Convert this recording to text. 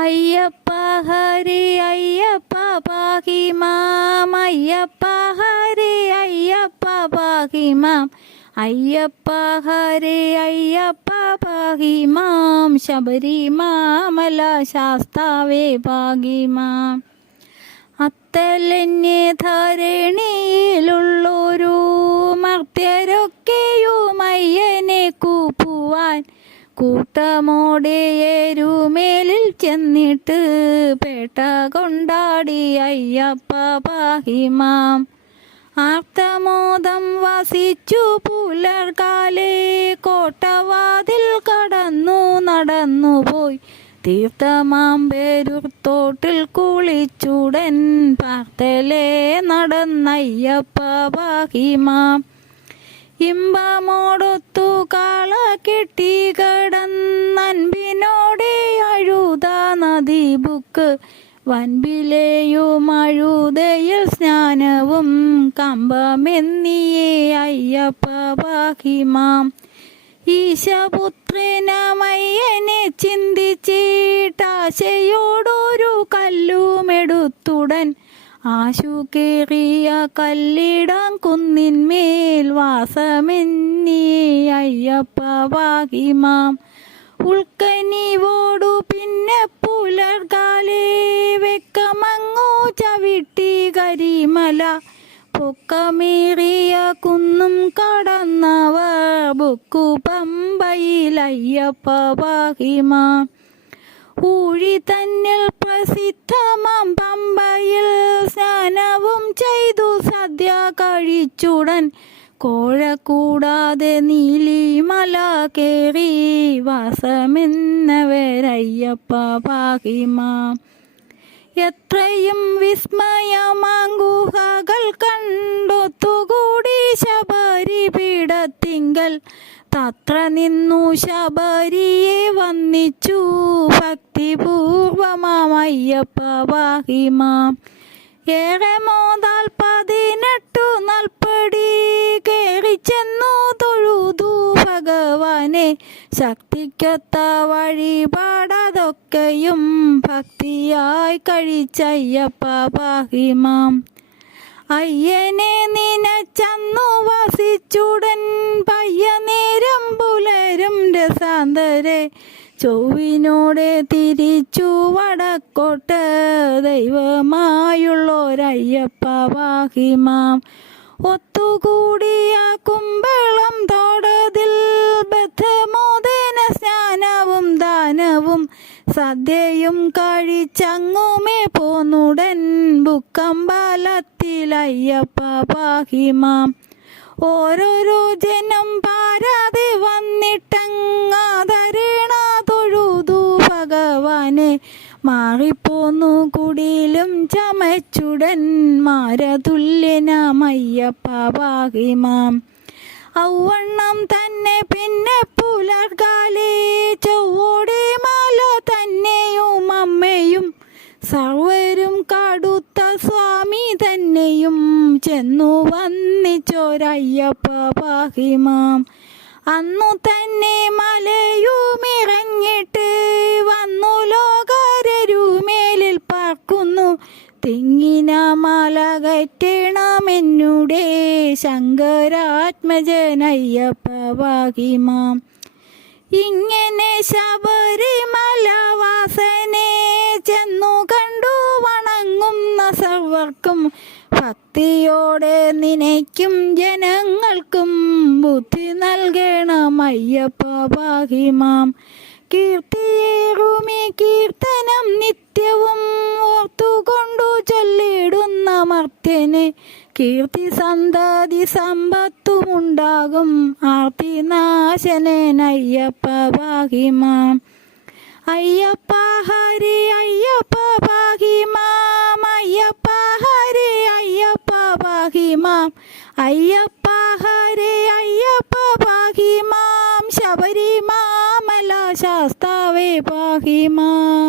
അയ്യപ്പ ഹരി അയ്യപ്പ പാഹി മാം അയ്യപ്പ ഹരി അയ്യപ്പ പാഹി മാം അയ്യപ്പ ഹരി അയ്യപ്പ പാഹി മാം ശബരിമല ശാസ്താവേ പാഹി മാം. അത്തലന്യ ധരണിയിലുള്ളൊരു മർത്യരൊക്കെയും അയ്യനെ കൂപ്പുവാൻ കൂട്ടമോടെ എരുമേലിൽ ചെന്നിട്ട് പേട്ട കൊണ്ടാടി അയ്യപ്പ പാഹി മാം. ആർത്തമോദം വസിച്ചു പുലർകാലേ കോട്ടവാതിൽ കടന്നു നടന്നുപോയി തീർത്ഥമാം പേരുത്തോട്ടിൽ കുളിച്ചുടൻ പാർത്തലേ നടന്നയ്യപ്പ പാഹി മാം. ഇമ്പമോടൊത്തു കാള കെട്ടി കടന്നൻപിനോടെ അഴുത നദീബുക്ക് വൻപിലെയും അഴുതയിൽ സ്നാനവും കമ്പമെന്നിയേ അയ്യപ്പ പാഹി മാം. ഈശപുത്രനമയ്യനെ ചിന്തിച്ചിട്ടാശയോടൊരു കല്ലുമെടുത്തുടൻ ആശു കേറിയ കല്ലിടാൻ കുന്നിന്മേൽ വാസമെന്നിയേ അയ്യപ്പ പാഹി മാം. ഉൾക്കനിവോടു പിന്നെ പുലർകാലേ വെക്കമങ്ങു ചവിട്ടി കരിമല പൊക്കമേറിയ കുന്നും കടന്നവർ ബുക്കു പമ്പയിൽ അയ്യപ്പ പാഹി മാം. ഊഴി തന്നിൽ പ്രസിദ്ധമാം പമ്പയിൽ സ്നാനവും ചെയ്തു സദ്യ കഴിച്ചുടൻ കോഴ കൂടാതെ നീലിമല കേറി വാസമെന്നവരയ്യപ്പ പാഹി മാം. എത്രയും വിസ്മയമാങ്കുഹകൾ കണ്ടൊത്തുകൂടി ശബരി പീഠത്തിങ്കൽ തത്ര നിന്നു ശബരിയെ വന്ദിച്ചു ഭക്തിപൂർവമാമയ്യപ്പ പാഹി മാം. ഏറെ മോതാൽ 18 നൽപ്പടി കേറിച്ചെന്നു തൊഴുതു ഭഗവാനെ ശക്തിക്കൊത്ത വഴിപാടതൊക്കെയും ഭക്തിയായി കഴിച്ചയ്യപ്പ പാഹി മാം. അയ്യനെ നിനച്ചന്നു വസിച്ചുടൻ പയ്യനേരം പുലരും രസാന്തരെ ചൊവ്വിനോടെ തിരിച്ചു വടക്കോട്ട് ദൈവമായുള്ളൊരയ്യപ്പ പാഹി മാം. ഒത്തുകൂടിയ കുമ്പളം തോടതിൽ ബദ്ധമോദേന സ്നാനവും ദാനവും സദ്യയും കഴിച്ചങ്ങുമേ പോന്നുടൻ ബുക്കമ്പലത്തിൽ അയ്യപ്പ പാഹി മാം. ഓരോരോ ജനം പാരാതെ വന്നിട്ടങ്ങാതരണ തൊഴുതു ഭഗവാനെ മാറിപ്പോന്നു കുടിലും ചമച്ചുടൻ മാരതുല്യനാമയ്യപ്പ പാഹി മാം. ഔവണ്ണം തന്നെ പിന്നെ പുലർകാലേ ചൊവ്വോടെ മാല തന്നെയും അമ്മയും സർവരും കടുത്ത സ്വാമി തന്നെയും ചെന്നു വന്നിച്ചോരയ്യപ്പ പാഹി മാം. അന്നു തന്നെ മലയുമിറങ്ങിട്ട് വന്നു ലോകരരുമേലിൽ പാർക്കുന്നു തെങ്ങിന മല കയറ്റണമെന്നുടെ ശങ്കരാത്മജനയ്യപ്പ പാഹി മാം. ഇങ്ങനെ ശബരിമല വാസനെ ചെന്നു കണ്ടു വണങ്ങുന്ന സർവർക്കും ഭക്തിയോടെ നിനയ്ക്കും ജനങ്ങൾക്കും ബുദ്ധി നൽകണം അയ്യപ്പ പാഹി മാം. കീർത്തിയേറുമി കീർത്തനം നിത്യവും ഓർത്തുകൊണ്ടു ചൊല്ലിടുന്ന മർത്യന് കീർത്തി സന്തതി സമ്പത്തുമുണ്ടാകും ആർത്തിനാശനയ്യപ്പ പാഹി മാം. അയ്യപ്പ ഹരി അയ്യപ്പ പാഹി മാം അയ്യപ്പ ഹരി അയ്യപ്പ പാഹി മാം അയ്യപ്പ ഹരി അയ്യപ്പ പാഹി മാം ശബരിമല ശാസ്താവേ പാഹി മാം.